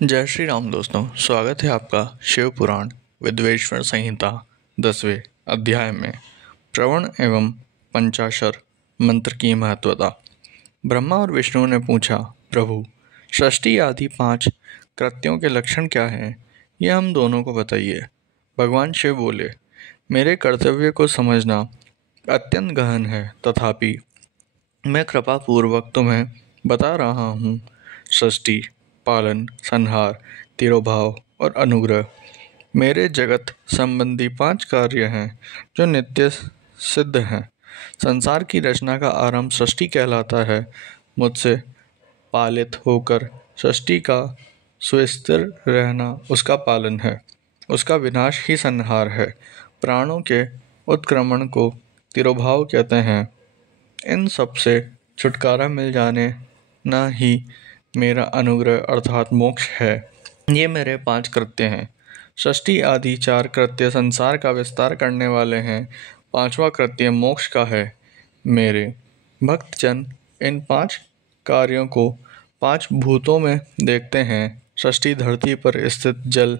जय श्री राम दोस्तों, स्वागत है आपका शिव पुराण विद्वेश्वर संहिता 10वें अध्याय में प्रवण एवं पंचाक्षर मंत्र की महत्वता। ब्रह्मा और विष्णु ने पूछा, प्रभु, सृष्टि आदि 5 कृत्यों के लक्षण क्या हैं? यह हम दोनों को बताइए। भगवान शिव बोले, मेरे कर्तव्य को समझना अत्यंत गहन है, तथापि मैं कृपा पूर्वक तुम्हें बता रहा हूँ। सृष्टि, पालन, संहार, तिरोभाव और अनुग्रह मेरे जगत संबंधी 5 कार्य हैं जो नित्य सिद्ध हैं। संसार की रचना का आरंभ सृष्टि कहलाता है। मुझसे पालित होकर सृष्टि का सुस्थिर रहना उसका पालन है, उसका विनाश ही संहार है। प्राणों के उत्क्रमण को तिरोभाव कहते हैं। इन सब से छुटकारा मिल जाने ना ही मेरा अनुग्रह अर्थात मोक्ष है। ये मेरे 5 कृत्य हैं। सृष्टि आदि 4 कृत्य संसार का विस्तार करने वाले हैं। 5वां कृत्य मोक्ष का है। मेरे भक्तजन इन 5 कार्यों को 5 भूतों में देखते हैं। सृष्टि धरती पर स्थित जल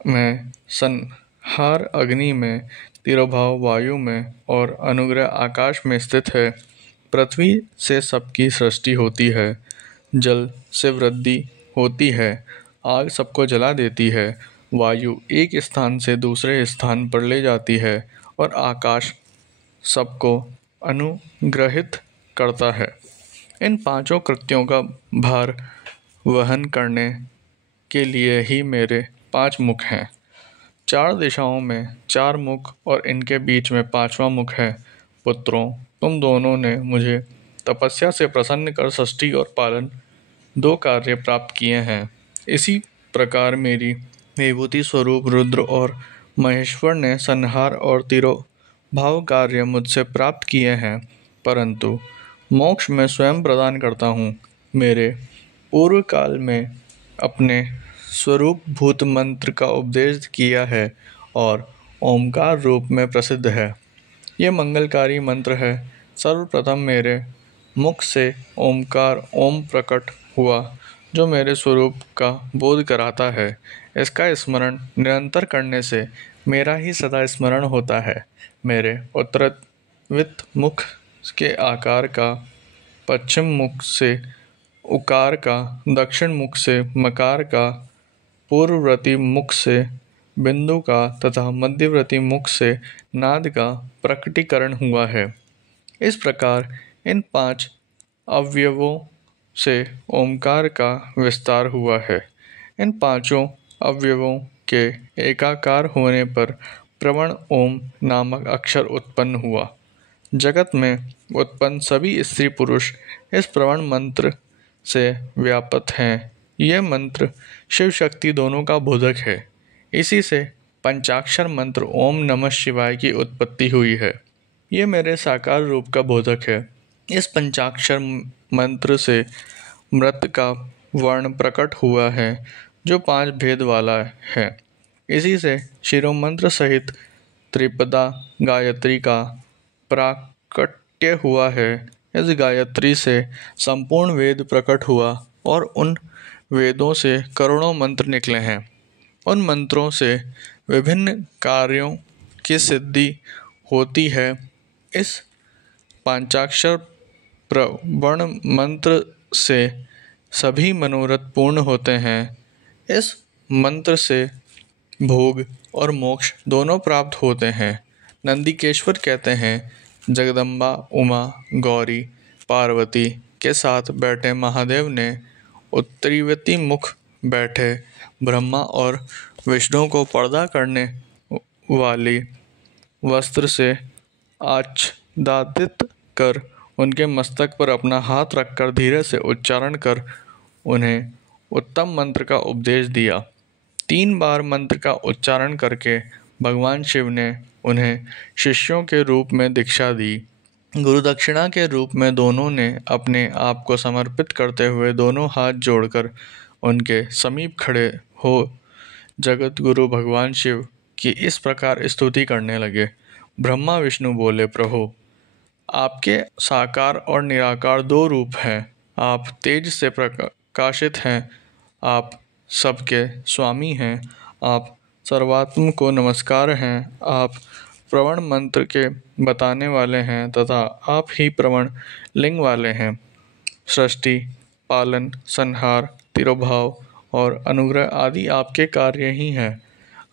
में, संहार अग्नि में, तिरोभाव वायु में और अनुग्रह आकाश में स्थित है। पृथ्वी से सबकी सृष्टि होती है, जल से वृद्धि होती है, आग सबको जला देती है, वायु एक स्थान से दूसरे स्थान पर ले जाती है और आकाश सबको अनुग्रहित करता है। इन 5 कृत्यों का भार वहन करने के लिए ही मेरे 5 मुख हैं। 4 दिशाओं में 4 मुख और इनके बीच में 5वां मुख है। पुत्रों, तुम दोनों ने मुझे तपस्या से प्रसन्न कर सृष्टि और पालन 2 कार्य प्राप्त किए हैं। इसी प्रकार मेरी विभूति स्वरूप रुद्र और महेश्वर ने संहार और तिरोभाव कार्य मुझसे प्राप्त किए हैं, परंतु मोक्ष मैं स्वयं प्रदान करता हूँ। मेरे पूर्व काल में अपने स्वरूप भूत मंत्र का उपदेश किया है और ओमकार रूप में प्रसिद्ध है। ये मंगलकारी मंत्र है। सर्वप्रथम मेरे मुख से ओमकार ओम प्रकट हुआ, जो मेरे स्वरूप का बोध कराता है। इसका स्मरण निरंतर करने से मेरा ही सदा स्मरण होता है। मेरे उत्तरवित मुख के आकार का, पश्चिम मुख से उकार का, दक्षिण मुख से मकार का, पूर्ववर्ती मुख से बिंदु का तथा मध्यवर्ती मुख से नाद का प्रकटीकरण हुआ है। इस प्रकार इन 5 अवयवों से ओमकार का विस्तार हुआ है। इन 5 अवयवों के एकाकार होने पर प्रवण ओम नामक अक्षर उत्पन्न हुआ। जगत में उत्पन्न सभी स्त्री पुरुष इस प्रवण मंत्र से व्याप्त हैं। यह मंत्र शिव शक्ति दोनों का बोधक है। इसी से पंचाक्षर मंत्र ओम नमः शिवाय की उत्पत्ति हुई है। ये मेरे साकार रूप का बोधक है। इस पंचाक्षर मंत्र से मृत का वर्ण प्रकट हुआ है, जो 5 भेद वाला है। इसी से शिरोमंत्र सहित त्रिपदा गायत्री का प्राकट्य हुआ है। इस गायत्री से संपूर्ण वेद प्रकट हुआ और उन वेदों से करोड़ों मंत्र निकले हैं। उन मंत्रों से विभिन्न कार्यों की सिद्धि होती है। इस पंचाक्षर प्रवण मंत्र से सभी मनोरथ पूर्ण होते हैं। इस मंत्र से भोग और मोक्ष दोनों प्राप्त होते हैं। नंदिकेश्वर कहते हैं, जगदम्बा उमा गौरी पार्वती के साथ बैठे महादेव ने उत्तरीवती मुख बैठे ब्रह्मा और विष्णु को पर्दा करने वाली वस्त्र से आच्छादित कर उनके मस्तक पर अपना हाथ रखकर धीरे से उच्चारण कर उन्हें उत्तम मंत्र का उपदेश दिया। 3 बार मंत्र का उच्चारण करके भगवान शिव ने उन्हें शिष्यों के रूप में दीक्षा दी। गुरु दक्षिणा के रूप में दोनों ने अपने आप को समर्पित करते हुए दोनों हाथ जोड़कर उनके समीप खड़े हो जगत गुरु भगवान शिव की इस प्रकार स्तुति करने लगे। ब्रह्मा विष्णु बोले, प्रभु, आपके साकार और निराकार 2 रूप हैं। आप तेज से प्रकाशित हैं, आप सबके स्वामी हैं, आप सर्वात्म को नमस्कार हैं, आप प्रवण मंत्र के बताने वाले हैं तथा आप ही प्रवण लिंग वाले हैं। सृष्टि, पालन, संहार, तिरोभाव और अनुग्रह आदि आपके कार्य ही हैं।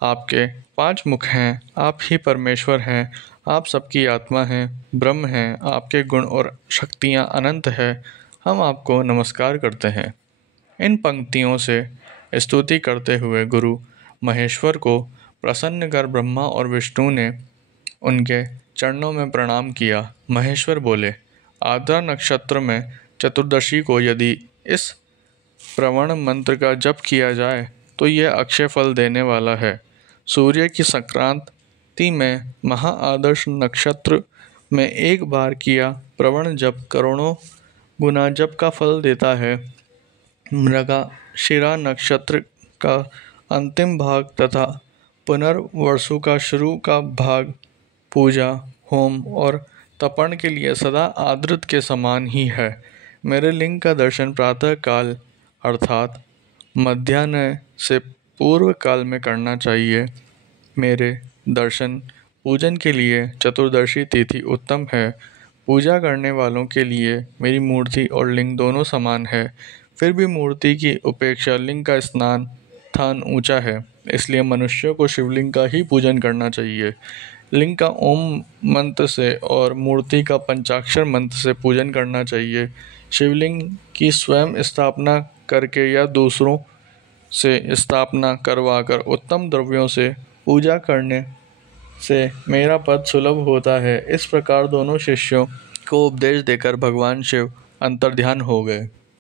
आपके 5 मुख हैं, आप ही परमेश्वर हैं, आप सबकी आत्मा हैं, ब्रह्म हैं, आपके गुण और शक्तियाँ अनंत हैं, हम आपको नमस्कार करते हैं। इन पंक्तियों से स्तुति करते हुए गुरु महेश्वर को प्रसन्न कर ब्रह्मा और विष्णु ने उनके चरणों में प्रणाम किया। महेश्वर बोले, आद्रा नक्षत्र में चतुर्दशी को यदि इस प्रवण मंत्र का जप किया जाए तो यह अक्षय फल देने वाला है। सूर्य की संक्रांति में महाआदर्श नक्षत्र में एक बार किया प्रवण जप करोड़ों गुना जप का फल देता है। मृगशिरा नक्षत्र का अंतिम भाग तथा पुनर्वसु का शुरू का भाग पूजा, होम और तर्पण के लिए सदा आदृत के समान ही है। मेरे लिंग का दर्शन प्रातः काल अर्थात मध्याह्न से पूर्व काल में करना चाहिए। मेरे दर्शन पूजन के लिए चतुर्दशी तिथि उत्तम है। पूजा करने वालों के लिए मेरी मूर्ति और लिंग दोनों समान है। फिर भी मूर्ति की उपेक्षा लिंग का स्थान ऊंचा है, इसलिए मनुष्यों को शिवलिंग का ही पूजन करना चाहिए। लिंग का ओम मंत्र से और मूर्ति का पंचाक्षर मंत्र से पूजन करना चाहिए। शिवलिंग की स्वयं स्थापना करके या दूसरों से स्थापना करवाकर उत्तम द्रव्यों से पूजा करने से मेरा पद सुलभ होता है। इस प्रकार दोनों शिष्यों को उपदेश देकर भगवान शिव अंतर्ध्यान हो गए।